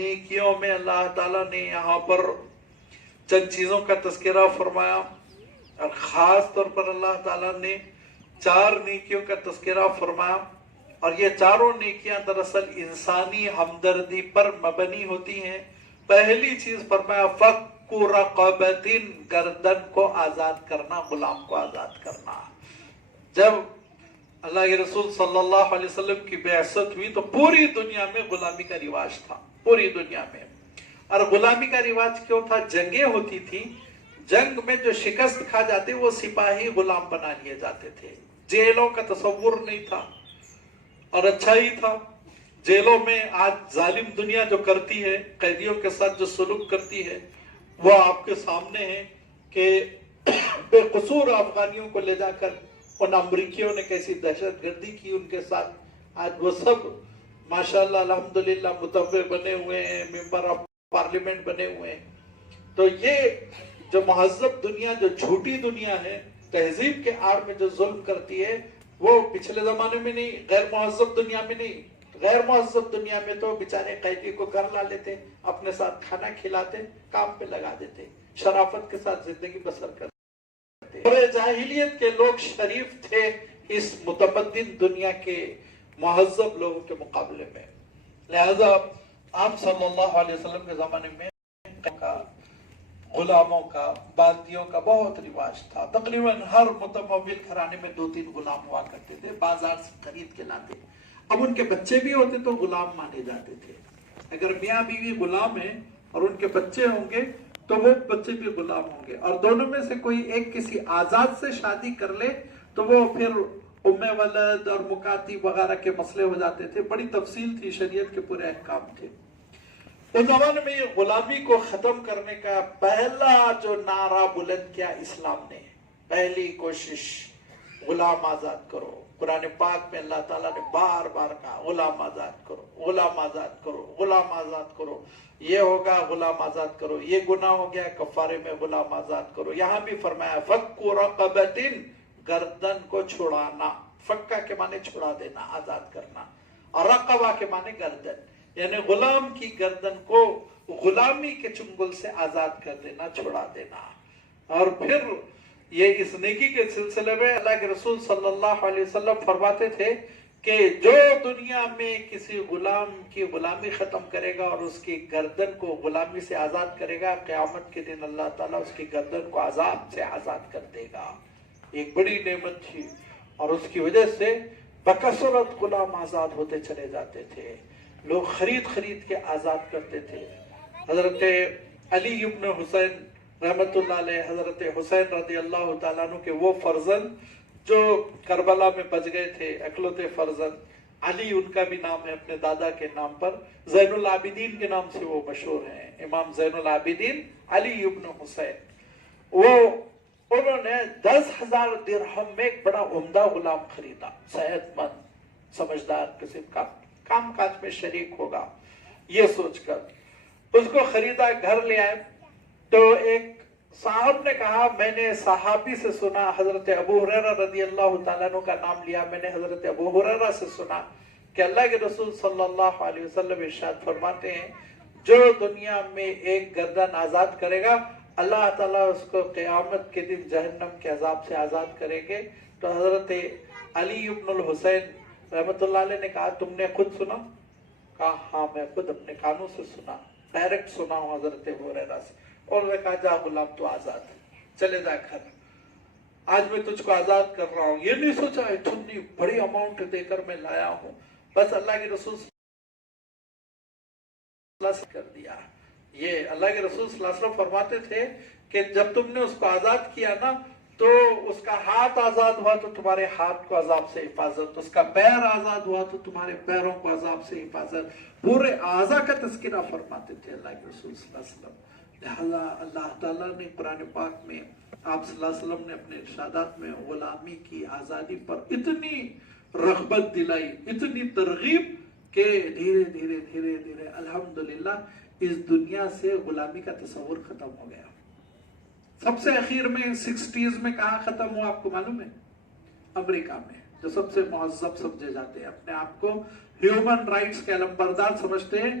نیکیوں میں اللہ تعالیٰ نے یہاں پر چند چیزوں کا تذکرہ فرمایا، اور خاص طور پر اللہ تعالیٰ نے 4 نیکیوں کا تذکرہ فرمایا، اور یہ چاروں نیکیاں دراصل انسانی ہمدردی پر مبنی ہوتی ہیں۔ پہلی چیز فرمایا فَكُّ رَقَبَةٍ، گردن کو آزاد کرنا، غلام کو آزاد کرنا۔ جب اللہ کے رسول صلی اللہ علیہ وسلم کی بعثت ہوئی تو پوری دنیا میں غلامی کا رواج تھا، پوری دنیا میں۔ اور غلامی کا رواج کیوں تھا؟ جنگیں ہوتی تھی، جنگ میں جو شکست کھا جاتے وہ سپاہی غلام بنا لیے جاتے تھے۔ جیلوں کا تصور نہیں تھا، اور اچھا ہی تھا۔ جیلوں میں آج ظالم دنیا جو کرتی ہے، قیدیوں کے ساتھ جو سلوک کرتی ہے، وہ آپ کے سامنے ہے کہ بے قصور افغانیوں کو لے جا کر ان امریکیوں نے کیسی دہشت گردی کی ان کے ساتھ۔ آج وہ سب ماشاءاللہ الحمدللہ متوع بنے ہوئے ہیں، ممبر آف پارلیمنٹ بنے ہوئے ہیں۔ تو یہ جو مہذب دنیا، جو جھوٹی دنیا ہے، تہذیب کے آڑ میں جو ظلم کرتی ہے، وہ پچھلے زمانے میں نہیں، غیر مہذب دنیا میں نہیں۔ غیر مہذب دنیا میں تو بیچارے قیدی کو گھر لا لیتے، اپنے ساتھ کھانا کھلاتے، کام پہ لگا دیتے، شرافت کے ساتھ زندگی بسر کرتے۔ اور جاہلیت کے لوگ شریف تھے اس متمدن دنیا کے مہذب لوگوں کے مقابلے میں۔ لہذا آپ صلی اللہ علیہ وسلم کے زمانے میں غلاموں کا، باندیوں کا بہت رواج تھا۔ تقریباً ہر متمول گھرانے میں 2-3 غلام ہوا کرتے تھے، بازار سے خرید کے لاتے۔ اب ان کے بچے بھی ہوتے تو غلام مانے جاتے تھے۔ اگر میاں بیوی غلام ہیں اور ان کے بچے ہوں گے تو وہ بچے بھی غلام ہوں گے، اور دونوں میں سے کوئی ایک کسی آزاد سے شادی کر لے تو وہ پھر ام ولد اور مکاتب وغیرہ کے مسئلے ہو جاتے تھے۔ بڑی تفصیل تھی، شریعت کے پورے احکام تھے۔ اس زمانے میں یہ غلامی کو ختم کرنے کا پہلا جو نعرہ بلند کیا اسلام نے، پہلی کوشش غلام آزاد کرو۔ قرآن پاک میں اللہ تعالیٰ نے بار بار کہا غلام آزاد کرو، غلام آزاد کرو، غلام آزاد کرو۔ یہ ہوگا غلام آزاد کرو، یہ گناہ ہو گیا کفارے میں غلام آزاد کرو۔ یہاں بھی فرمایا فَكُّ رَقَبَةٍ، گردن کو چھڑانا۔ فکہ کے معنی چھڑا دینا، آزاد کرنا، اور رقبہ کے معنی گردن، یعنی غلام کی گردن کو غلامی کے چنگل سے آزاد کر دینا، چھڑا دینا۔ اور پھر یہ اس نیکی کے سلسلے میں اللہ کے رسول صلی اللہ علیہ وسلم فرماتے تھے کہ جو دنیا میں کسی غلام کی غلامی ختم کرے گا اور اس کی گردن کو غلامی سے آزاد کرے گا، قیامت کے دن اللہ تعالیٰ اس کی گردن کو عذاب سے آزاد کر دے گا۔ ایک بڑی نعمت تھی، اور اس کی وجہ سے بکثرت غلام آزاد ہوتے چلے جاتے تھے۔ لوگ خرید کے آزاد کرتے تھے۔ حضرت علی ابن حسین رحمت اللہ علیہ، حضرت حسین رضی اللہ تعالیٰ عنہ کے وہ فرزند جو کربلا میں بچ گئے تھے، اکلوتے فرزند، علی ان کا بھی نام ہے اپنے دادا کے نام پر، زین العابدین کے نام سے وہ مشہور ہیں، امام زین العابدین علی ابن حسین۔ انہوں نے 10,000 درہم میں ایک بڑا عمدہ غلام خریدا، صحت مند، سمجھدار قسم کا، کام کاج میں شریک ہوگا، یہ سوچ کر اس کو خریدا، گھر لے آئے۔ تو ایک صاحب نے کہا میں نے صحابی سے سنا، حضرت ابو ہریرہ رضی اللہ تعالیٰ عنہ کا نام لیا، میں نے حضرت ابو ہریرہ سے سنا کہ اللہ کے رسول صلی اللہ علیہ وسلم ارشاد فرماتے ہیں جو دنیا میں ایک گردن آزاد کرے گا اللہ تعالیٰ اس کو قیامت کے دن جہنم کے عذاب سے آزاد کریں گے۔ تو حضرت علی ابن الحسین رحمت اللہ علیہ نے کہا تم نے خود سنا؟ کہا ہاں میں خود اپنے کانوں سے سنا، ڈائریکٹ سنا ہوں حضرت ابو ہریرہ سے۔ اور نے کہا جا غلام تو آزاد ہے، چلے جا گھر، آج میں تجھ کو آزاد کر رہا ہوں۔ یہ نہیں سوچا اتنی بڑی اماؤنٹ دے کر میں لایا ہوں، بس اللہ کے رسول صلی اللہ علیہ وسلم کر دیا۔ یہ اللہ کے رسول صلی اللہ علیہ وسلم فرماتے تھے کہ جب تم نے اس کو آزاد کیا نا تو اس کا ہاتھ آزاد ہوا تو تمہارے ہاتھ کو عذاب سے حفاظت، اس کا پیر آزاد ہوا تو تمہارے پیروں کو عذاب سے حفاظت، پورے اعضاء کا تذکرہ فرماتے تھے اللہ کے رسول صلی اللہ علیہ وسلم۔ لہذا اللہ تعالیٰ نے قرآن پاک میں آپ صلی اللہ علیہ وسلم نے اپنے ارشادات میں غلامی کی آزادی پر اتنی رغبت دلائی، اتنی ترغیب کہ دھیرے دھیرے دھیرے دھیرے الحمدللہ اس دنیا سے غلامی کا تصور ختم ہو گیا۔ سب سے اخیر میں 60s میں کہاں ختم ہوا آپ کو معلوم ہے؟ امریکہ میں، جو سب سے مہذب سمجھے جاتے ہیں، اپنے آپ کو ہیومن رائٹس کے علمبردار سمجھتے ہیں،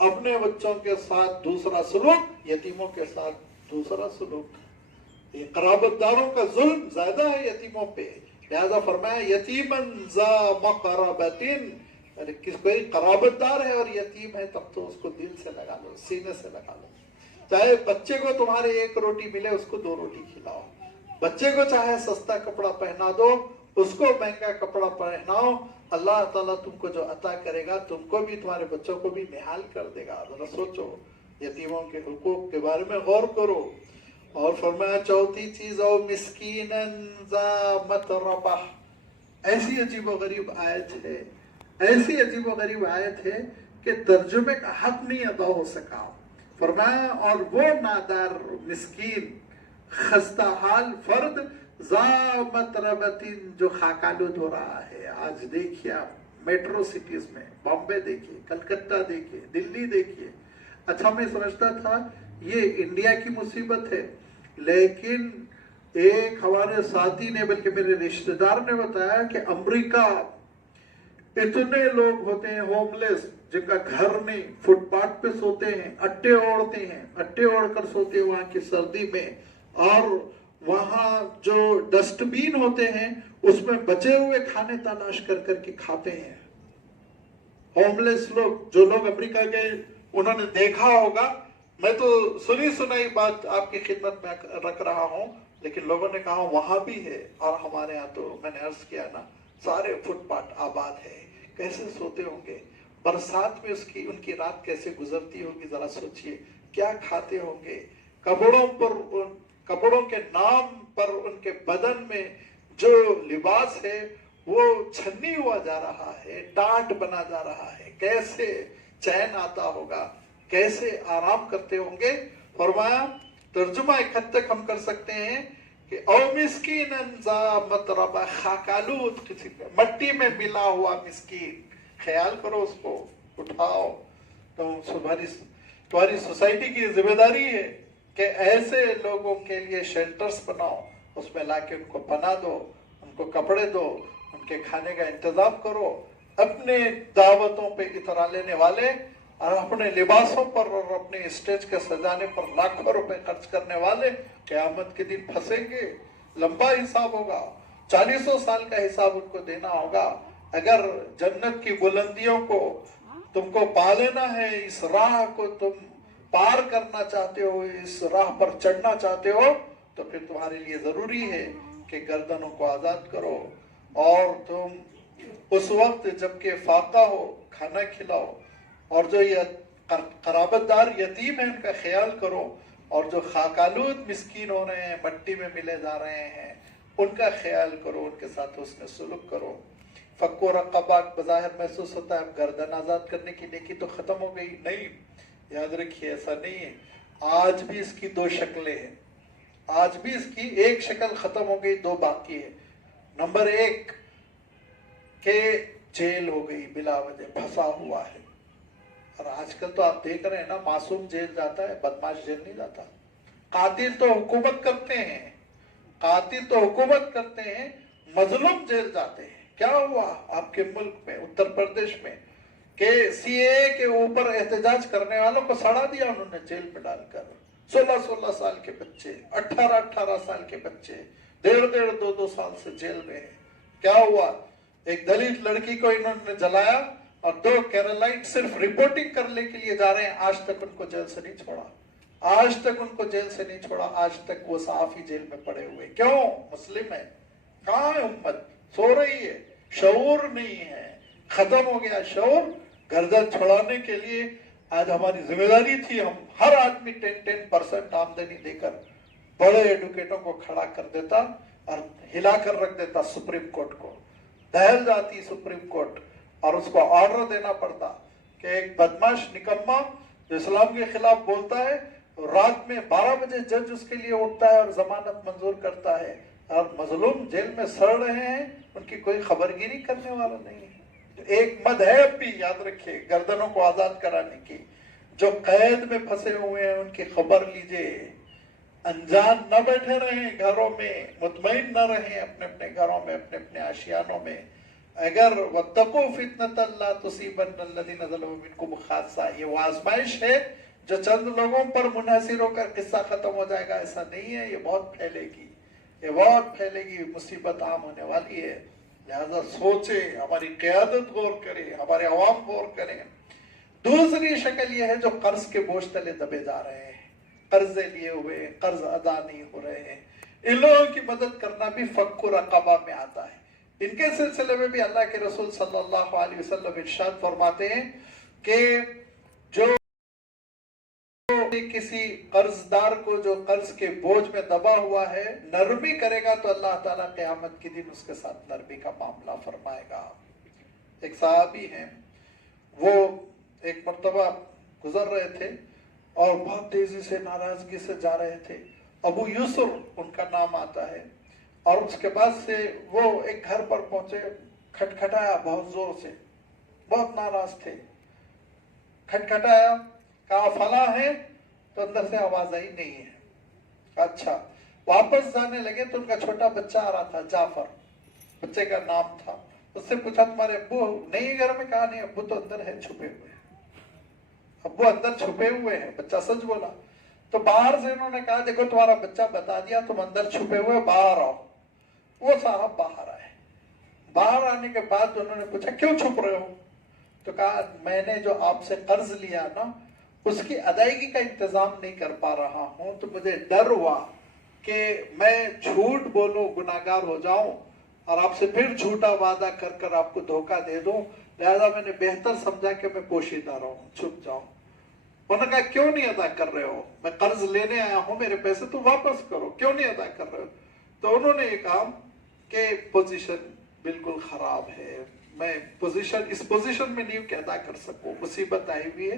اپنے بچوں کے ساتھ دوسرا سلوک، یتیموں کے ساتھ دوسرا سلوک۔ یہ قرابت داروں کا ظلم زیادہ ہے یتیموں پہ، لہذا فرمایا یتیمن ذا مقربتن، کس کوئی قرابت دار ہے اور یتیم ہے تب تو اس کو دل سے لگا لو، سینے سے لگا لو۔ چاہے بچے کو تمہارے 1 روٹی ملے اس کو 2 روٹی کھلاؤ، بچے کو چاہے سستا کپڑا پہنا دو اس کو مہنگا کپڑا پہناؤ، اللہ تعالیٰ تم کو جو عطا کرے گا تم کو بھی تمہارے بچوں کو بھی نہال کر دے گا۔ ذرا سوچو، یتیموں کے حقوق کے بارے میں غور کرو۔ اور فرمایا چوتھی چیز او مسکینن ذا متربہ، ایسی عجیب و غریب آیت ہے، ایسی عجیب و غریب آیت ہے کہ ترجمے کا حق نہیں ادا ہو سکا۔ فرمایا اور وہ نادار مسکین خستہ حال فرد ذا متربتن جو خاکالود ہو رہا ہے۔ آج دیکھیے آپ میٹرو سٹیز میں، بامبے دیکھیے، کلکتہ دیکھیے، دلی دیکھیے۔ اچھا میں سمجھتا تھا یہ انڈیا کی مصیبت ہے، لیکن ایک ہمارے ساتھی نے بلکہ میرے رشتہ دار نے بتایا کہ امریکہ اتنے لوگ ہوتے ہیں ہوم لیس جن کا گھر نہیں، فٹ پاتھ پہ سوتے ہیں، اٹے اوڑھتے ہیں، اٹے اوڑھ کر سوتے ہیں وہاں کی سردی میں، اور وہاں جو ڈسٹ بین ہوتے ہیں اس میں بچے ہوئے کھانے تلاش کر کر کے کھاتے ہیں۔ ہوم لیس لوگ، جو لوگ امریکہ گئے انہوں نے دیکھا ہوگا، میں تو سنی سنائی بات آپ کی خدمت میں رکھ رہا ہوں، لیکن لوگوں نے کہا وہاں بھی ہے، اور ہمارے ہاں تو میں نے عرض کیا نا سارے فٹ پاتھ آباد ہے، کیسے سوتے ہوں گے، برسات میں ان کی رات کیسے گزرتی ہوگی، ذرا سوچئے، کیا کھاتے ہوں گے، کپڑوں کے نام پر ان کے بدن میں جو لباس ہے وہ چھنی ہوا جا رہا ہے، ٹاٹ بنا جا رہا ہے، کیسے چین آتا ہوگا، کیسے آرام کرتے ہوں گے۔ فرمایا ترجمہ ایک حد تک ہم کر سکتے ہیں کہ او مسکینن ذا متربہ، خاکالود، کسی مٹی میں ملا ہوا مسکین، خیال کرو اس کو، اٹھاؤ، تمہاری سوسائٹی کی ذمہ داری ہے کہ ایسے لوگوں کے لیے شیلٹرز بناؤ، اس میں لا کے ان کو پناہ دو، ان کو کپڑے دو، ان کے کھانے کا انتظام کرو۔ اپنے دعوتوں پہ اترا لینے والے اور اپنے لباسوں پر اور اپنے اسٹیج کے سجانے پر لاکھوں روپے خرچ کرنے والے قیامت کے دن پھنسیں گے، لمبا حساب ہوگا، 40 سال کا حساب ان کو دینا ہوگا۔ اگر جنت کی بلندیوں کو تم کو پا لینا ہے، اس راہ کو تم پار کرنا چاہتے ہو، اس راہ پر چڑھنا چاہتے ہو، تو پھر تمہارے لیے ضروری ہے کہ گردنوں کو آزاد کرو، اور تم اس وقت جب کہ فاقہ ہو کھانا کھلاؤ، اور جو یہ قرابت دار یتیم ہیں ان کا خیال کرو، اور جو خاکالود مسکین ہو رہے ہیں، مٹی میں ملے جا رہے ہیں، ان کا خیال کرو، ان کے ساتھ حسن سلوک کرو۔ فک و رقبہ بظاہر محسوس ہوتا ہے گردن آزاد کرنے کی نیکی تو ختم ہو گئی، نہیں، یاد رکھیے ایسا نہیں ہے، آج بھی اس کی 2 شکلیں ہیں، آج بھی اس کی ایک شکل ختم ہو گئی، 2 باقی ہے۔ نمبر 1 کہ جیل ہو گئی بلا وجہ، پھنسا ہوا ہے، اور آج کل تو آپ دیکھ رہے ہیں نا، معصوم جیل جاتا ہے، بدماش جیل نہیں جاتا۔ قاتل تو حکومت کرتے ہیں، قاتل تو حکومت کرتے ہیں، مظلوم جیل جاتے ہیں۔ کیا ہوا آپ کے ملک میں، اتر پردیش میں، کہ سی اے کے اوپر احتجاج کرنے والوں کو سڑا دیا انہوں نے جیل میں ڈال کر، 16 سال کے بچے، 18 سال کے بچے 1.5 2 سال سے جیل میں ہیں۔ کیا ہوا، ایک دلت لڑکی کو انہوں نے جلایا، اور 2 کیرلائٹ صرف رپورٹنگ کرنے کے لیے جا رہے ہیں، آج تک ان کو جیل سے نہیں چھوڑا، آج تک ان کو جیل سے نہیں چھوڑا، آج تک وہ صحافی جیل میں پڑے ہوئے۔ کیوں؟ مسلم ہے۔ کہاں ہے امت؟ سو رہی ہے، شعور نہیں ہے، ختم ہو گیا شعور۔ گردن چھڑانے کے لیے آج ہماری ذمہ داری تھی، ہم ہر آدمی 10% آمدنی دے کر بڑے ایڈوکیٹوں کو کھڑا کر دیتا اور ہلا کر رکھ دیتا سپریم کورٹ کو، دہل جاتی سپریم کورٹ، اور اس کو آرڈر دینا پڑتا کہ ایک بدماش نکما جو اسلام کے خلاف بولتا ہے، رات میں 12 بجے جج اس کے لیے اٹھتا ہے اور ضمانت منظور کرتا ہے، اور مظلوم جیل میں سڑ رہے ہیں، ان کی کوئی خبرگیری کرنے والا نہیں ہے۔ ایک مذہب بھی یاد رکھے گردنوں کو آزاد کرانے کی، جو قید میں پھنسے ہوئے ہیں ان کی خبر لیجئے، انجان نہ بیٹھے رہیں گھروں میں، مطمئن نہ رہیں اپنے اپنے گھروں میں، اپنے اپنے آشیانوں میں، اگر وَاتَّقُوا فِتْنَةً لَا تُصِيبَنَّ الَّذِينَ ظَلَمُوا مِنْكُمْ خَاصَّةً، یہ وہ آزمائش ہے جو چند لوگوں پر منحصر ہو کر قصہ ختم ہو جائے گا، ایسا نہیں ہے، یہ بہت پھیلے گی، یہ بہت پھیلے گی، مصیبت عام ہونے والی ہے۔ لہذا سوچیں، ہماری قیادت غور کرے، ہمارے عوام غور کریں۔ دوسری شکل یہ ہے جو قرض کے بوجھ تلے دبے جا رہے ہیں، قرضے لیے ہوئے، قرض ادا نہیں ہو رہے ہیں، ان لوگوں کی مدد کرنا بھی فک رقبہ میں آتا ہے۔ ان کے سلسلے میں بھی اللہ کے رسول صلی اللہ علیہ وسلم ارشاد فرماتے ہیں کہ جو کسی قرض دار کو جو قرض کے بوجھ میں دبا ہوا ہے نرمی کرے گا تو اللہ تعالیٰ قیامت کے دن اس کے ساتھ نرمی کا معاملہ فرمائے گا۔ ایک صحابی ہیں، وہ ایک مرتبہ گزر رہے تھے اور بہت تیزی سے ناراضگی سے جا رہے تھے۔ ابو یوسف ان کا نام آتا ہے، اور اس کے بعد سے وہ ایک گھر پر پہنچے، کھٹکھٹایا بہت زور سے، بہت ناراض تھے، کھٹکھٹایا، کہا فلاں ہے، تو اندر سے آواز آئی نہیں ہے۔ اچھا، واپس جانے لگے تو ان کا چھوٹا بچہ آ رہا تھا، جعفر بچے کا نام تھا۔ اس سے پوچھا تمہارے ابو نہیں گھر میں؟ کہا نہیں، ابو تو اندر ہے، چھپے ہوئے ہیں، ابو اندر چھپے ہوئے ہیں۔ بچہ سچ بولا۔ تو باہر سے انہوں نے کہا دیکھو تمہارا بچہ بتا دیا تم اندر چھپے ہوئے، باہر آؤ۔ وہ صاحب باہر آئے، باہر آنے کے بعد انہوں نے پوچھا کیوں چھپ رہے ہو؟ تو کہا میں نے جو آپ سے قرض لیا نا اس کی ادائیگی کا انتظام نہیں کر پا رہا ہوں، تو مجھے ڈر ہوا کہ میں جھوٹ بولوں، گناہگار ہو جاؤں اور آپ سے پھر جھوٹا وعدہ کر کر آپ کو دھوکہ دے دوں، لہذا میں نے بہتر سمجھا کہ میں پوشیدہ رہوں، چھپ جاؤں۔ انہوں نے کہا کیوں نہیں ادا کر رہے ہو؟ میں قرض لینے آیا ہوں، میرے پیسے تو واپس کرو، کیوں نہیں ادا کر رہے ہو؟ تو انہوں نے یہ کہا کہ پوزیشن بالکل خراب ہے، میں اس پوزیشن میں نہیں ہوں کہ ادا کر سکوں، مصیبت آئی ہوئی ہے،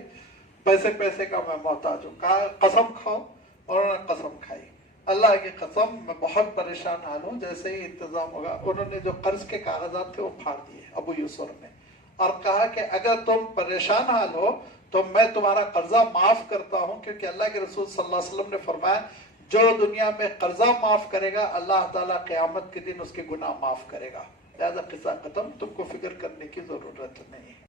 پیسے کا میں محتاج ہوں۔ کہا قسم کھاؤ، اور انہوں نے قسم کھائی، اللہ کی قسم میں بہت پریشان حال ہوں، جیسے ہی انتظام ہوگا۔ انہوں نے جو قرض کے کاغذات تھے وہ پھاڑ دیے ابو یوسف نے، اور کہا کہ اگر تم پریشان حال ہو تو میں تمہارا قرضہ معاف کرتا ہوں، کیونکہ اللہ کے رسول صلی اللہ علیہ وسلم نے فرمایا جو دنیا میں قرضہ معاف کرے گا اللہ تعالیٰ قیامت کے دن اس کے گناہ معاف کرے گا۔ لہذا قصہ ختم، تم کو فکر کرنے کی ضرورت نہیں ہے۔